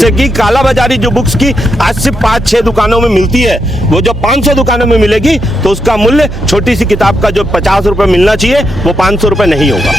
जैसे कि काला बाजारी जो बुक्स की आज सिर्फ 5-6 दुकानों में मिलती है, वो जो 500 दुकानों में मिलेगी तो उसका मूल्य छोटी सी किताब का जो 50 रुपए मिलना चाहिए वो 500 रुपए नहीं होगा।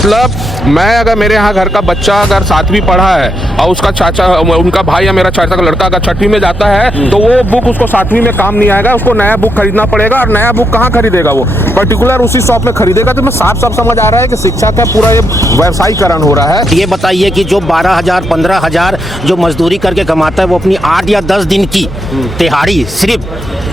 मतलब मैं अगर मेरे यहाँ घर का बच्चा अगर 7वीं पढ़ा है और उसका चाचा उनका भाई या मेरा चाचा का लड़का अगर 6वीं में जाता है तो वो बुक उसको 7वीं में काम नहीं आएगा, उसको नया बुक खरीदना पड़ेगा। और नया बुक कहाँ खरीदेगा? वो पर्टिकुलर उसी शॉप में खरीदेगा। तो मैं साफ साफ समझ आ रहा है कि शिक्षा का पूरा ये व्यवसायीकरण हो रहा है। ये बताइए कि जो 12,000 15,000 जो मजदूरी करके कमाता है वो अपनी 8 या 10 दिन की दिहाड़ी सिर्फ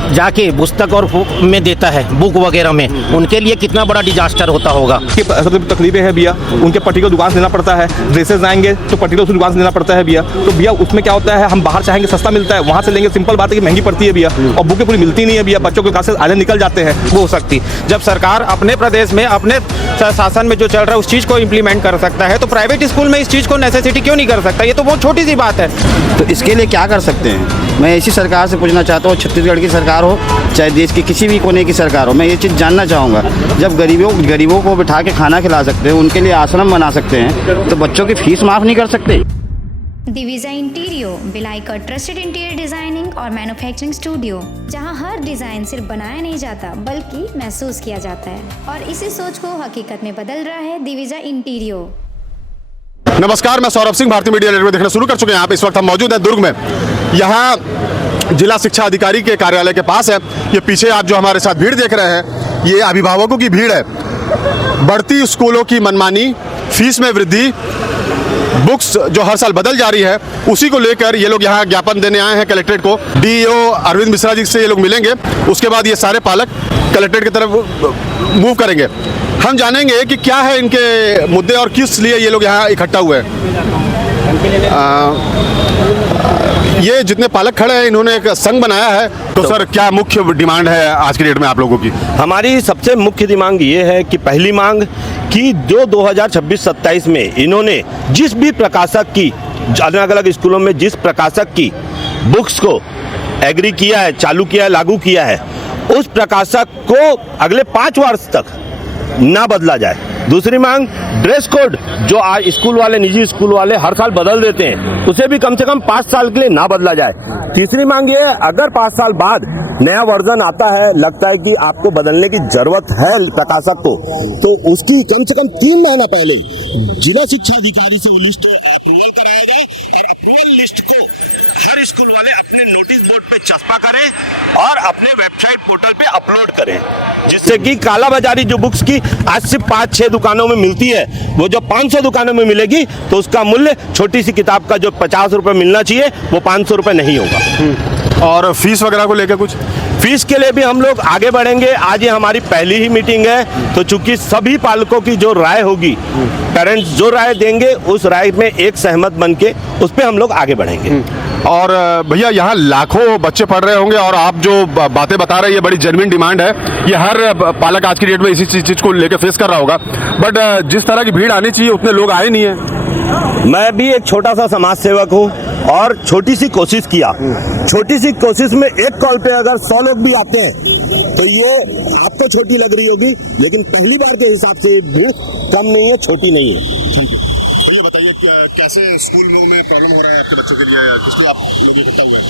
जाके पुस्तक और में देता है, बुक वगैरह में, उनके लिए कितना बड़ा डिजास्टर होता होगा। सबसे तकलीफें हैं भैया, उनके पर्टिकुलर दुकान से लेना पड़ता है। ड्रेसेस आएंगे तो पर्टिकुलर उस दुकान से लेना पड़ता है भैया। तो भैया उसमें क्या होता है, हम बाहर चाहेंगे सस्ता मिलता है, वहाँ से लेंगे सिंपल बात है कि महंगी पड़ती है भैया, और बुकें पूरी मिलती नहीं है भैया। बच्चों के क्लासेस आधे निकल जाते हैं। वो हो सकती जब सरकार अपने प्रदेश में अपने शासन में जो चल रहा है उस चीज़ को इम्प्लीमेंट कर सकता है तो प्राइवेट स्कूल में इस चीज़ को नेसेसिटी क्यों नहीं कर सकता? ये तो बहुत छोटी सी बात है। तो इसके लिए क्या कर सकते हैं? मैं इसी सरकार से पूछना चाहता हूँ, छत्तीसगढ़ की सरकार हो चाहे देश की किसी भी कोने की सरकार हो, मैं ये चीज़ जानना चाहूँगा। जब गरीबों को बिठा के खाना खिला सकते हैं, उनके लिए आश्रम बना सकते हैं, तो बच्चों की फीस माफ़ नहीं कर सकते? दिविजा इंटीरियो बिलाई का ट्रस्टेड इंटीरियर डिजाइनिंग और मैन्युफैक्चरिंग स्टूडियो, जहां हर डिजाइन सिर्फ बनाया नहीं जाता बल्कि महसूस किया जाता है, और इसी सोच को हकीकत में बदल रहा है दिविजा इंटीरियो। नमस्कार, मैं सौरभ सिंह, भारतीय मीडिया नेटवर्क देखना शुरू कर चुके हैं। यहाँ पे इस वक्त हम मौजूद हैं दुर्ग में। यहाँ जिला शिक्षा अधिकारी के कार्यालय के पास है। ये पीछे आप जो हमारे साथ भीड़ देख रहे हैं, ये अभिभावकों की भीड़ है। बढ़ती स्कूलों की मनमानी, फीस में वृद्धि, बुक्स जो हर साल बदल जा रही है, उसी को लेकर ये लोग यहाँ ज्ञापन देने आए हैं कलेक्ट्रेट को। डीईओ अरविंद मिश्रा जी से ये लोग मिलेंगे, उसके बाद ये सारे पालक कलेक्ट्रेट की तरफ मूव करेंगे। हम जानेंगे कि क्या है इनके मुद्दे और किस लिए ये लोग यहाँ इकट्ठा हुए हैं। ये जितने पालक खड़े हैं, इन्होंने एक संघ बनाया है। तो सर, क्या मुख्य डिमांड है आज की डेट में आप लोगों की? हमारी सबसे मुख्य डिमांड ये है कि पहली मांग कि जो 2026-27 में इन्होंने जिस भी प्रकाशक की अलग अलग स्कूलों में जिस प्रकाशक की बुक्स को एग्री किया है, चालू किया है, लागू किया है, उस प्रकाशक को अगले 5 वर्ष तक ना बदला जाए। दूसरी मांग, ड्रेस कोड जो आज स्कूल वाले, निजी स्कूल वाले हर साल बदल देते हैं, उसे भी कम से कम 5 साल के लिए ना बदला जाए। तीसरी मांग ये है, अगर 5 साल बाद नया वर्जन आता है, लगता है कि आपको बदलने की जरूरत है प्रकाशक को, तो उसकी कम से कम 3 महीना पहले जिला शिक्षा अधिकारी से वो लिस्ट अप्रूवल कराया जाए, और अप्रूवल लिस्ट को हर स्कूल वाले अपने नोटिस बोर्ड पे चस्पा करें और अपने वेबसाइट पोर्टल पे अपलोड करें, जिससे कि काला बाजारी जो बुक्स की आज सिर्फ 5-6 दुकानों में मिलती है, वो जो 500 दुकानों में मिलेगी तो उसका मूल्य छोटी सी किताब का जो 50 रुपए मिलना चाहिए वो 500 रुपए नहीं होगा। और फीस वगैरह को लेकर कुछ? फीस के लिए भी हम लोग आगे बढ़ेंगे। आज ये हमारी पहली ही मीटिंग है, तो चूंकि सभी पालकों की जो राय होगी, पेरेंट्स जो राय देंगे उस राय में एक सहमत बन के उस पर हम लोग आगे बढ़ेंगे। और भैया, यहाँ लाखों बच्चे पढ़ रहे होंगे और आप जो बातें बता रहे हैं ये बड़ी जेन्युइन डिमांड है। ये हर पालक आज की डेट में इसी चीज को लेकर फेस कर रहा होगा, बट जिस तरह की भीड़ आनी चाहिए उतने लोग आए नहीं है। मैं भी एक छोटा सा समाज सेवक हूँ और छोटी सी कोशिश किया। छोटी सी कोशिश में एक कॉल पे अगर 100 लोग भी आते हैं तो ये आपको छोटी लग रही होगी, लेकिन पहली बार के हिसाब से भीड़ कम नहीं है, छोटी नहीं है। ये बताइए कैसे स्कूलों में प्रॉब्लम हो रहा है आपके बच्चों के लिए, किसलिए आप लोग इकट्ठा हुए हैं?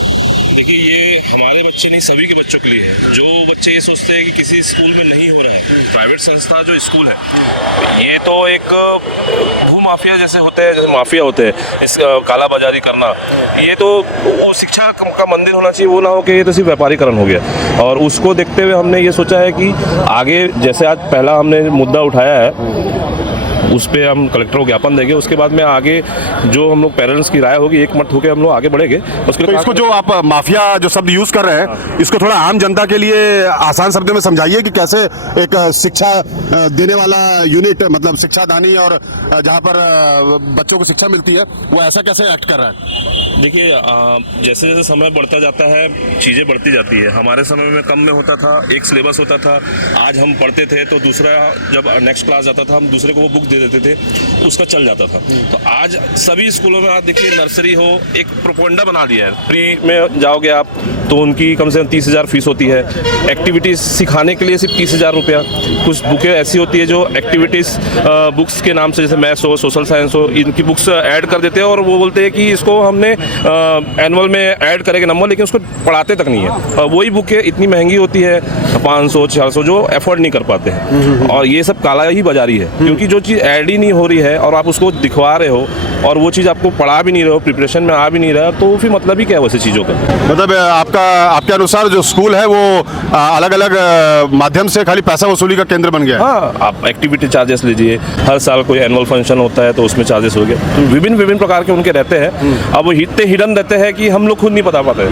देखिए, ये हमारे बच्चे नहीं, सभी के बच्चों के लिए है। जो बच्चे ये सोचते हैं कि किसी स्कूल में नहीं हो रहा है, प्राइवेट संस्था जो स्कूल है, ये तो एक भू माफिया जैसे होते हैं, जैसे माफिया होते हैं, इस काला बाजारी करना, ये तो वो शिक्षा का मंदिर होना चाहिए, वो ना हो कि ये तो सिर्फ व्यापारीकरण हो गया। और उसको देखते हुए हमने ये सोचा है कि आगे, जैसे आज पहला हमने मुद्दा उठाया है, उस पर हम कलेक्टर को ज्ञापन देंगे। उसके बाद में आगे जो हम लोग पेरेंट्स की राय होगी, एक मत होकर हम लोग आगे बढ़ेंगे। उसके तो इसको जो आप माफिया जो शब्द यूज कर रहे हैं, इसको थोड़ा आम जनता के लिए आसान शब्दों में समझाइए कि कैसे एक शिक्षा देने वाला यूनिट, मतलब शिक्षादानी और जहाँ पर बच्चों को शिक्षा मिलती है, वो ऐसा कैसे एक्ट कर रहा है? देखिए, जैसे जैसे समय बढ़ता जाता है, चीज़ें बढ़ती जाती है। हमारे समय में कम में होता था, एक सिलेबस होता था। आज हम पढ़ते थे तो दूसरा, जब नेक्स्ट क्लास जाता था, हम दूसरे को वो बुक दे देते थे, उसका चल जाता था। तो आज सभी स्कूलों में आप देखिए, नर्सरी हो, एक प्रोपोगंडा बना दिया है। प्री में जाओगे आप तो उनकी कम से कम 30,000 फीस होती है। एक्टिविटीज़ सिखाने के लिए सिर्फ 30,000 रुपया। कुछ बुकें ऐसी होती है जो एक्टिविटीज़ बुक्स के नाम से, जैसे मैथ्स हो, सोशल साइंस हो, इनकी बुक्स ऐड कर देते हैं और वो बोलते हैं कि इसको हमने एनुअल में ऐड करेंगे नंबर, लेकिन उसको पढ़ाते तक नहीं है। और वही बुकें इतनी महंगी होती है 500-400 जो अफोर्ड नहीं कर पाते हैं। और ये सब काला ही बाजारी है, क्योंकि जो चीज़ ऐड ही नहीं हो रही है और आप उसको दिखवा रहे हो और वो चीज़ आपको पढ़ा भी नहीं रहे हो, प्रिपरेशन में आ भी नहीं रहा, तो फिर मतलब ही क्या है वैसे चीज़ों का। मतलब आपके अनुसार जो स्कूल है वो अलग अलग माध्यम से खाली पैसा वसूली का केंद्र बन गया है। हाँ, आप एक्टिविटी चार्जेस लीजिए, हर साल कोई एनुअल फंक्शन होता है तो उसमें चार्जेस हो गए, विभिन्न प्रकार के उनके रहते हैं। अब वो इतने हिडन रहते हैं कि हम लोग खुद नहीं बता पाते।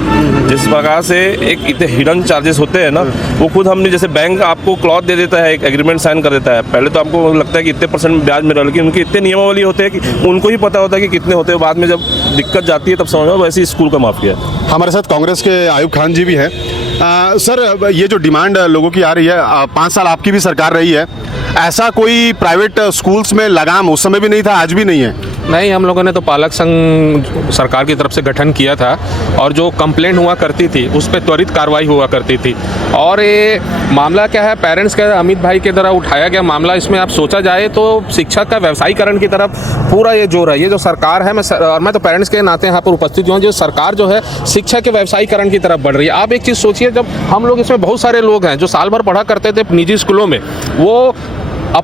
जिस प्रकार से एक इतने हिडन चार्जेस होते हैं ना, वो खुद हमने, जैसे बैंक आपको क्लॉथ दे देता है, एक एग्रीमेंट साइन कर देता है, पहले तो आपको लगता है कि इतने % ब्याज मिल रहा है, लेकिन उनके इतने नियमावली होते हैं कि उनको ही पता होता है कि कितने होते हैं। बाद में जब दिक्कत जाती है तब समझो वैसे स्कूल का माफिया है। हमारे साथ कांग्रेस के आयुब खान जी भी हैं। सर, ये जो डिमांड लोगों की आ रही है, 5 साल आपकी भी सरकार रही है, ऐसा कोई प्राइवेट स्कूल्स में लगाम उस समय भी नहीं था, आज भी नहीं है। नहीं, हम लोगों ने तो पालक संघ सरकार की तरफ से गठन किया था और जो कंप्लेंट हुआ करती थी उस पर त्वरित कार्रवाई हुआ करती थी। और ये मामला क्या है, पेरेंट्स के अमित भाई के द्वारा उठाया गया मामला, इसमें आप सोचा जाए तो शिक्षा का व्यवसायीकरण की तरफ पूरा ये जोर है। ये जो सरकार है, मैं तो पेरेंट्स के नाते यहाँ पर उपस्थित हूँ, जो सरकार जो है शिक्षा के व्यवसायीकरण की तरफ बढ़ रही है। आप एक चीज़ सोचिए, जब हम लोग इसमें बहुत सारे लोग हैं जो साल भर पढ़ा करते थे निजी स्कूलों में, वो अब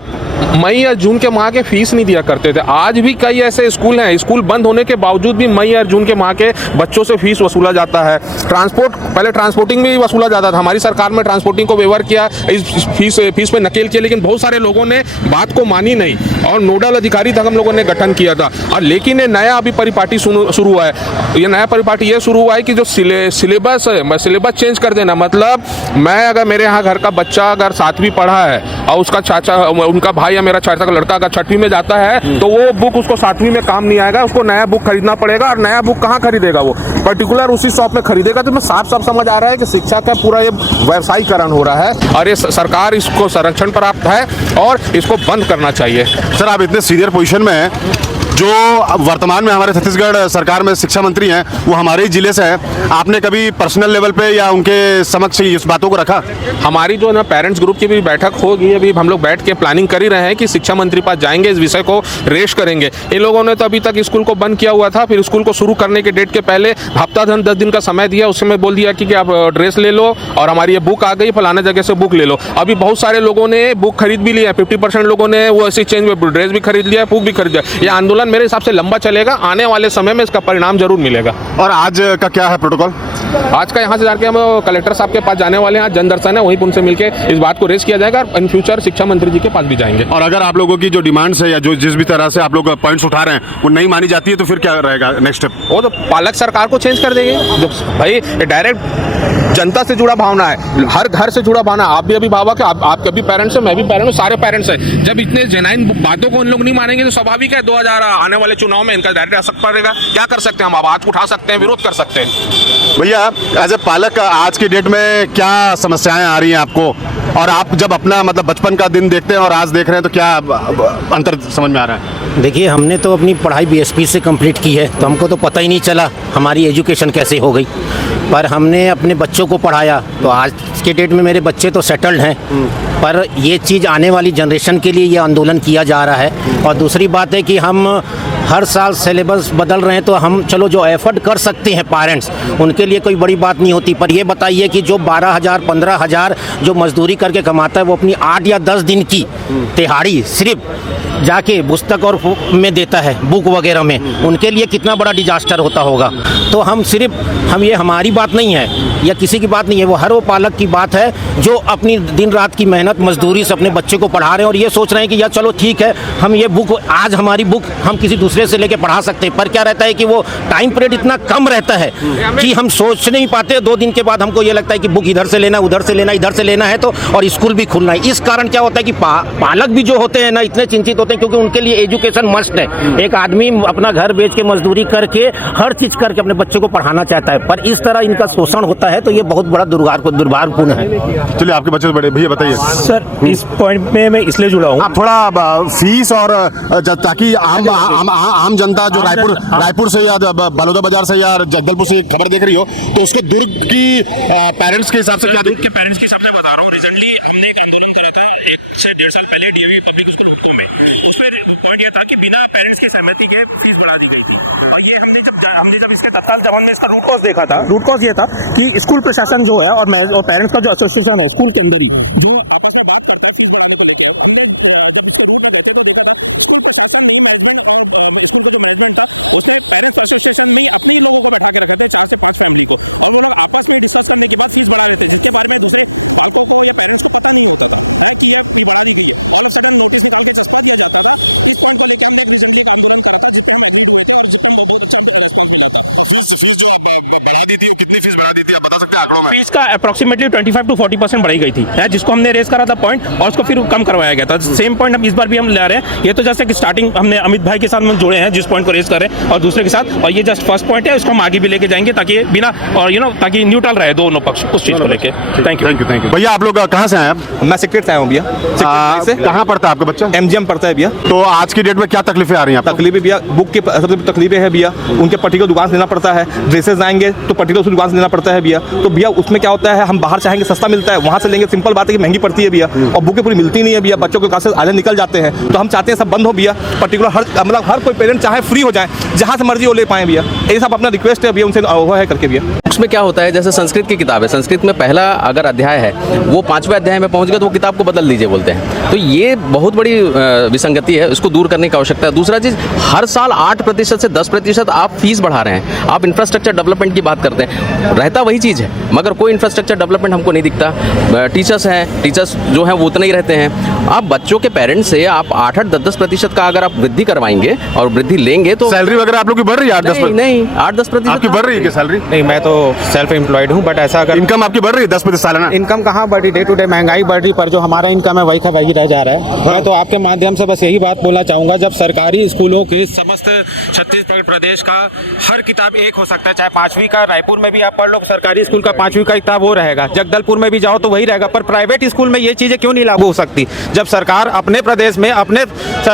मई या जून के माह के फीस नहीं दिया करते थे। आज भी कई ऐसे स्कूल हैं, स्कूल बंद होने के बावजूद भी मई या जून के माह के बच्चों से फीस वसूला जाता है। पहले ट्रांसपोर्टिंग में भी वसूला जाता था, हमारी सरकार में ट्रांसपोर्टिंग को वेवर किया, इस फीस पे नकेल किया, लेकिन बहुत सारे लोगों ने बात को मानी नहीं और नोडल अधिकारी तक हम लोगों ने गठन किया था। और लेकिन ये नया अभी परिपाटी शुरू हुआ है। ये नया परिपाटी ये शुरू हुआ है कि जो सिलेबस है, सिलेबस चेंज कर देना। मतलब मैं अगर मेरे यहाँ घर का बच्चा अगर 7वीं पढ़ा है और उसका चाचा, उनका भाई या मेरा चाचा का लड़का अगर 6वीं में जाता है, तो वो बुक उसको 7वीं में काम नहीं आएगा, उसको नया बुक खरीदना पड़ेगा। और नया बुक कहाँ खरीदेगा, वो पर्टिकुलर उसी शॉप में खरीदेगा। तो मैं साफ समझ आ रहा है कि शिक्षा का पूरा ये व्यवसायीकरण हो रहा है और ये सरकार इसको संरक्षण प्राप्त है और इसको बंद करना चाहिए। सर, आप इतने सीनियर पोजीशन में हैं, जो वर्तमान में हमारे छत्तीसगढ़ सरकार में शिक्षा मंत्री हैं, वो हमारे ही जिले से हैं। आपने कभी पर्सनल लेवल पे या उनके समक्ष इस बातों को रखा? हमारी जो ना पेरेंट्स ग्रुप की भी बैठक होगी, अभी हम लोग बैठ के प्लानिंग कर ही रहे हैं कि शिक्षा मंत्री पास जाएंगे, इस विषय को रेश करेंगे। इन लोगों ने तो अभी तक स्कूल को बंद किया हुआ था, फिर स्कूल को शुरू करने के डेट के पहले हफ्ता 10 दिन का समय दिया, उसमें बोल दिया कि आप ड्रेस ले लो और हमारी ये बुक आ गई, फलाना जगह से बुक ले लो। अभी बहुत सारे लोगों ने बुक खरीद भी लिया, 50% लोगों ने वो ऐसी चेंज में ड्रेस भी खरीद लिया, बुक भी खरीद लिया। ये आंदोलन मेरे हिसाब से लंबा चलेगा, आने वाले समय में इसका परिणाम जरूर मिलेगा। और आज का क्या है प्रोटोकॉल? आज का यहाँ से जाके हम कलेक्टर साहब के पास जाने वाले हैं, आज जनदर्शन है, वहीं पर उनसे मिलकर इस बात को रेस किया जाएगा और इन फ्यूचर शिक्षा मंत्री जी के पास भी जाएंगे। और अगर आप लोगों की जो डिमांड्स है या जो जिस भी तरह से आप लोग पॉइंट्स उठा रहे हैं वो नहीं मानी जाती है, तो फिर क्या रहेगा नेक्स्ट स्टेप? वो तो पालक सरकार को चेंज कर देंगे। जब भाई डायरेक्ट जनता से जुड़ा भावना है, हर घर से जुड़ा भावना। आप भी अभिभावक है, आप भी पेरेंट्स है, मैं भी पेरेंट हूँ, सारे पेरेंट्स हैं। जब इतने जेन्युइन बातों को उन लोग नहीं मानेंगे तो स्वाभाविक है 2000 आने वाले चुनाव में इनका डायरेक्ट असर पड़ेगा। क्या कर सकते हैं हम? आवाज उठा सकते हैं, विरोध कर सकते हैं। भैया, एज ए पालक आज की डेट में क्या समस्याएं आ रही हैं आपको, और आप जब अपना मतलब बचपन का दिन देखते हैं और आज देख रहे हैं तो क्या अंतर समझ में आ रहा है? देखिए, हमने तो अपनी पढ़ाई बीएसपी से कंप्लीट की है, तो हमको तो पता ही नहीं चला हमारी एजुकेशन कैसे हो गई। पर हमने अपने बच्चों को पढ़ाया, तो आज के डेट में मेरे बच्चे तो सेटल्ड हैं, पर ये चीज़ आने वाली जनरेशन के लिए ये आंदोलन किया जा रहा है। और दूसरी बात है कि हम हर साल सिलेबस बदल रहे हैं, तो हम चलो जो एफर्ट कर सकते हैं पेरेंट्स, उनके लिए कोई बड़ी बात नहीं होती। पर ये बताइए कि जो 12,000 15,000 जो मजदूरी करके कमाता है, वो अपनी 8 या 10 दिन की दिहाड़ी सिर्फ जाके पुस्तक और में देता है, बुक वगैरह में, उनके लिए कितना बड़ा डिजास्टर होता होगा। तो ये हमारी बात नहीं है या किसी की बात नहीं है, वो हर वो पालक की बात है जो अपनी दिन रात की मेहनत मजदूरी से अपने बच्चे को पढ़ा रहे हैं और ये सोच रहे हैं कि यार चलो ठीक है, हम ये बुक, आज हमारी बुक हम किसी दूसरे से लेके पढ़ा सकते हैं। पर क्या रहता है कि वो टाइम पीरियड इतना कम रहता है कि हम सोच नहीं पाते। 2 दिन के बाद हमको ये लगता है कि बुक इधर से लेना, उधर से लेना, इधर से लेना है, तो और स्कूल भी खुलना है। इस कारण क्या होता है कि पालक भी जो होते हैं ना, इतने चिंतित होते हैं, क्योंकि उनके लिए एजुकेशन मस्ट है। एक आदमी अपना घर बेच के मजदूरी करके हर चीज करके अपने बच्चे को पढ़ाना चाहता है, पर इस तरह इनका शोषण होता है, तो ये बहुत बड़ा दुर्भाग्यपूर्ण है। चलिए, आपके बच्चे बड़े भैया बताइए। सर, इस पॉइंट में मैं इसलिए जुड़ा हूँ, आप थोड़ा फीस और ताकि आम आम जनता जो रायपुर से या बलौदा बाजार से या जगदलपुर से खबर देख रही हो, तो उसके दुर्ग की पेरेंट्स के हिसाब से क्या के पेरेंट्स के हिसाब से बता रहा हूँ। रिसेंटली हमने एक आंदोलन करा था 1 से 1.5 साल पहले डीएवी पब्लिक स्कूल में। उस पर पॉइंट ये था कि बिना पेरेंट्स की सहमति के फीस बढ़ा दी गई थी। और ये हमने जब इसके तत्काल जवान में इसका रूट कॉज देखा था, रूट कॉज ये था कि स्कूल प्रशासन जो है और पेरेंट्स का जो एसोसिएशन है स्कूल के अंदर ही जो आपस में बात करता है फीस बढ़ाने को लेकर, हमने जब इसके रूट देखे तो देखा था स्कूल प्रशासन नहीं, मैनेजमेंट और स्कूल का मैनेजमेंट था उसको पेरेंट्स एसोसिएशन में अपनी फीस का अप्रोक्सीमेटली 25 to 40% बढ़ाई गई थी, जिसको हमने रेस करा था पॉइंट और उसको फिर कम करवाया गया था। सेम पॉइंट हम इस बार भी हम ला रहे हैं। ये तो जैसे कि स्टार्टिंग हमने अमित भाई के साथ हम जुड़े हैं जिस पॉइंट को रेस कर रहे हैं और दूसरे के साथ, और ये जस्ट फर्स्ट पॉइंट है, उसको हम आगे भी लेके जाएंगे ताकि बिना और ताकि न्यूट्रल रहे दोनों पक्ष उस चीज को लेके। Thank you. भैया आप लोग कहाँ से आए आप? मैं सेक्रेटरी से आया हूँ भैया। से कहाँ पढ़ता है आपका बच्चा? एमजीएम पढ़ता है भैया। तो आज की डेट में क्या तकलीफें आ रही हैं? तकलीफें भैया बुक की सबसे तकलीफें है भैया, उनके पर्टिकुलर दुकान से लेना पड़ता है। ड्रेसेस आएंगे तो पर्टिकुलर दुकान से लेना पड़ता है भैया। तो भैया उसमें क्या होता है, हम बाहर चाहेंगे सस्ता मिलता है, वहाँ से लेंगे सिंपल बात है कि महंगी पड़ती है भैया, और बुकें पूरी मिलती नहीं है भैया, बच्चों के क्लास से आधे निकल जाते हैं। तो हम चाहते हैं सब बंद हो भैया, पर्टिकुलर हर कोई पेरेंट चाहे फ्री हो जाए, जहाँ से मर्जी वो ले पाए भैया। ये सब अपना रिक्वेस्ट है भैया उनसे वो है करके भैया। उसमें क्या होता है, जैसे संस्कृत की किताब है, संस्कृत में पहला अगर अध्याय है वो 5वें अध्याय में पहुंच गया तो वो किताब को बदल दीजिए बोलते हैं। तो ये बहुत बड़ी विसंगति है, इसको दूर करने की आवश्यकता है। दूसरा चीज़, हर साल 8% से 10% आप फीस बढ़ा रहे हैं। आप इंफ्रास्ट्रक्चर डेवलपमेंट की बात करते हैं, रहता वही चीज़ है मगर कोई इंफ्रास्ट्रक्चर डेवलपमेंट हमको नहीं दिखता। टीचर्स हैं, टीचर्स जो हैं वो उतने ही रहते हैं। आप बच्चों के पेरेंट्स से आप 8-10% का अगर आप वृद्धि करवाएंगे और वृद्धि लेंगे तो सैलरी वगैरह आप लोग की बढ़ रही है? 8-10% नहीं 8-10% आपकी बढ़ रही है क्या सैलरी? नहीं, मैं तो सेल्फ एम्प्लॉयड हूँ, बट ऐसा अगर इनकम आपकी बढ़ रही है 10% सालाना? इनकम कहाँ बढ़ रही, डे टू डे महंगाई बढ़ रही, पर जो हमारा इनकम है वही का वही रह जा रहा है। मैं तो आपके माध्यम से बस यही बात बोलना चाहूँगा, जब सरकारी स्कूलों की समस्त छत्तीसगढ़ प्रदेश का हर किताब एक हो सकता है, चाहे 5वीं का रायपुर में भी आप पढ़ लो, सरकारी स्कूल का 5वीं का किताब वो रहेगा, जगदलपुर में भी जाओ तो वही रहेगा, पर प्राइवेट स्कूल में ये चीज़ें क्यों नहीं लागू हो सकती? जब सरकार अपने प्रदेश में अपने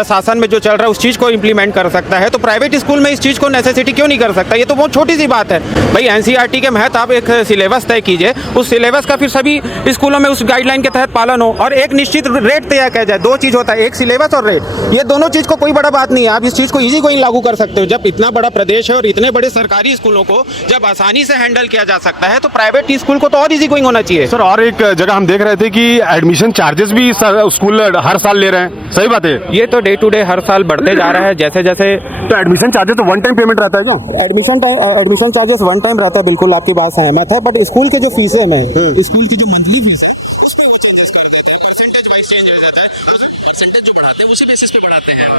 शासन में जो चल रहा है उस चीज़ को इम्प्लीमेंट कर सकता है, तो प्राइवेट स्कूल में इस चीज़ को नेसेसिटी क्यों नहीं कर सकता? ये तो बहुत छोटी सी बात है भाई। एनसीईआरटी के महत आप एक सिलेबस तय कीजिए, उस सिलेबस का फिर सभी स्कूलों में उस गाइडलाइन के तहत पालन हो और एक निश्चित रेट तय किया जाए। 2 चीज़ होता है, एक सिलेबस और रेट, ये दोनों चीज़ को कोई बड़ा बात नहीं है। आप इस चीज़ को इजी गोइंग लागू कर सकते हो। जब इतना बड़ा प्रदेश है और इतने बड़े सरकारी स्कूलों को जब आसानी से हैंडल किया जा सकता है तो प्राइवेट स्कूल को तो और इजी गोइंग होना चाहिए। सर, और एक जगह हम देख रहे थे कि एडमिशन चार्जेस भी स्कूल हर साल ले रहे हैं, सही बात है? ये तो डे टू डे हर साल बढ़ते जा रहा है जैसे जैसे। तो एडमिशन चार्जेस तो वन टाइम पेमेंट रहता है क्या? एडमिशन चार्जेस वन टाइम रहता है, बिल्कुल आपकी बात सहमत है, बट स्कूल के जो फीसें में स्कूल की जो मंथली फीस है उस पे वो चेंजेस कर देता है, परसेंटेज वाइज चेंज हो जाता है, और परसेंटेज जो बढ़ाते हैं उसी बेसिस पे बढ़ाते हैं।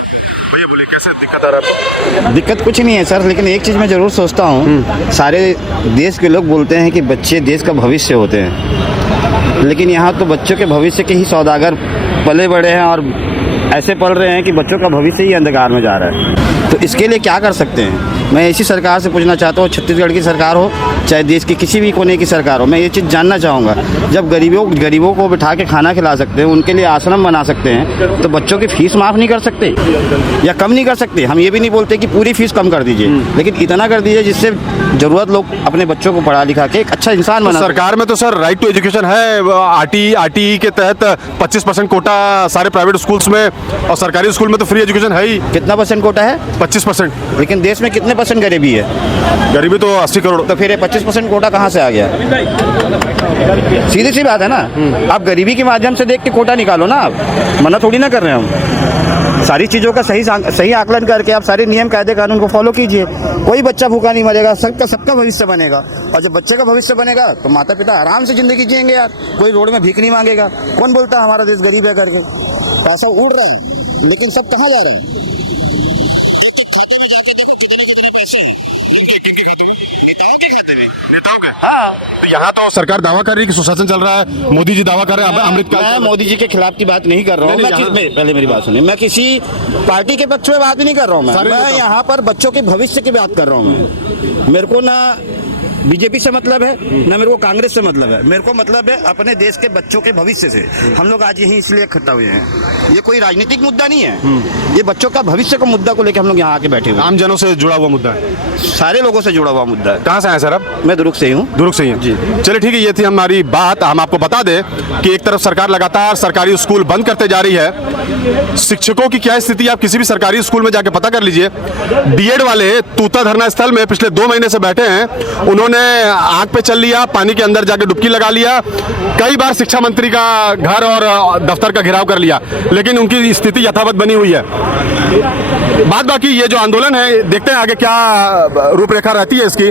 भैया बोलिए कैसे दिक्कत आ रहा है? दिक्कत कुछ नहीं है सर, लेकिन एक चीज़ मैं ज़रूर सोचता हूँ, सारे देश के लोग बोलते हैं कि बच्चे देश का भविष्य होते हैं, लेकिन यहाँ तो बच्चों के भविष्य के ही सौदागर पले बड़े हैं और ऐसे पल रहे हैं कि बच्चों का भविष्य ही अंधकार में जा रहा है। तो इसके लिए क्या कर सकते हैं? मैं इसी सरकार से पूछना चाहता हूँ, छत्तीसगढ़ की सरकार हो चाहे देश की किसी भी कोने की सरकार हो, मैं ये चीज़ जानना चाहूँगा, जब गरीबों को बिठा के खाना खिला सकते हैं, उनके लिए आश्रम बना सकते हैं, तो बच्चों की फीस माफ़ नहीं कर सकते या कम नहीं कर सकते? हम ये भी नहीं बोलते कि पूरी फीस कम कर दीजिए, लेकिन इतना कर दीजिए जिससे ज़रूरत लोग अपने बच्चों को पढ़ा लिखा के एक अच्छा इंसान बना। सरकार में तो सर राइट टू एजुकेशन है, आरटीई के तहत 25% कोटा सारे प्राइवेट स्कूल्स में, और सरकारी स्कूल में तो फ्री एजुकेशन है ही। कितना परसेंट कोटा है? 25%। लेकिन देश में कितने परसेंट गरीबी है? गरीबी तो 80 करोड़। तो फिर 25% कोटा कहाँ से आ गया? सीधी सी बात है ना। आप गरीबी के माध्यम से देख के कोटा निकालो ना, आप मना थोड़ी ना कर रहे हैं हम। सारी चीज़ों का सही आकलन करके आप सारे नियम कायदे कानून को फॉलो कीजिए। कोई बच्चा भूखा नहीं मरेगा, सबका भविष्य बनेगा, और जब बच्चे का भविष्य बनेगा तो माता पिता आराम से ज़िंदगी जिएंगे यार। कोई रोड में भीख नहीं मांगेगा। कौन बोलता है हमारा देश गरीब है करके? पैसा उड़ रहा है, लेकिन सब कहाँ जा रहे हैं? खाते में जाके देखो कितने पैसे हैं नेताओं के। हाँ, तो यहाँ तो सरकार दावा कर रही है कि सुशासन चल रहा है, मोदी जी दावा कर रहे हैं अमृतकाल। मैं मोदी जी के खिलाफ की बात नहीं कर रहा हूँ, पहले मेरी बात सुनिए, मैं किसी पार्टी के पक्ष में बात नहीं कर रहा हूँ, मैं यहाँ पर बच्चों के भविष्य की बात कर रहा हूँ। मेरे को ना बीजेपी से मतलब है ना मेरे को कांग्रेस से मतलब है, मेरे को मतलब है अपने देश के बच्चों के भविष्य से। हम लोग आज यहीं इसलिए इकट्ठा हुए हैं, ये कोई राजनीतिक मुद्दा नहीं है, ये बच्चों का भविष्य का मुद्दा को लेकर हम लोग यहाँ आके बैठे हुए हैं। आम जनों से जुड़ा हुआ मुद्दा है, सारे लोगों से जुड़ा हुआ मुद्दा है। कहाँ से आए सर आप? मैं दुर्ग से ही हूँ। दुर्ग से ही हैं। जी। चलिए ठीक है, ये थी हमारी बात। हम आपको बता दें कि एक तरफ सरकार लगातार सरकारी स्कूल बंद करते जा रही है, शिक्षकों की क्या स्थिति आप किसी भी सरकारी स्कूल में जाके पता कर लीजिए। बीएड वाले तूता धरना स्थल में पिछले 2 महीने से बैठे हैं, उन्होंने आग पे चल लिया, पानी के अंदर जाके डुबकी लगा लिया, कई बार शिक्षा मंत्री का घर और दफ्तर का घेराव कर लिया, लेकिन उनकी स्थिति यथावत बनी हुई है। बाद बाकी ये जो आंदोलन है, देखते हैं आगे क्या रूपरेखा रहती है इसकी,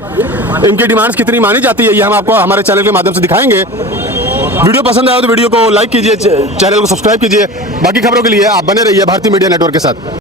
इनकी डिमांड्स कितनी मानी जाती है, ये हम आपको हमारे चैनल के माध्यम से दिखाएंगे। वीडियो पसंद आया तो वीडियो को लाइक कीजिए, चैनल को सब्सक्राइब कीजिए। बाकी खबरों के लिए आप बने रहिए भारतीय मीडिया नेटवर्क के साथ।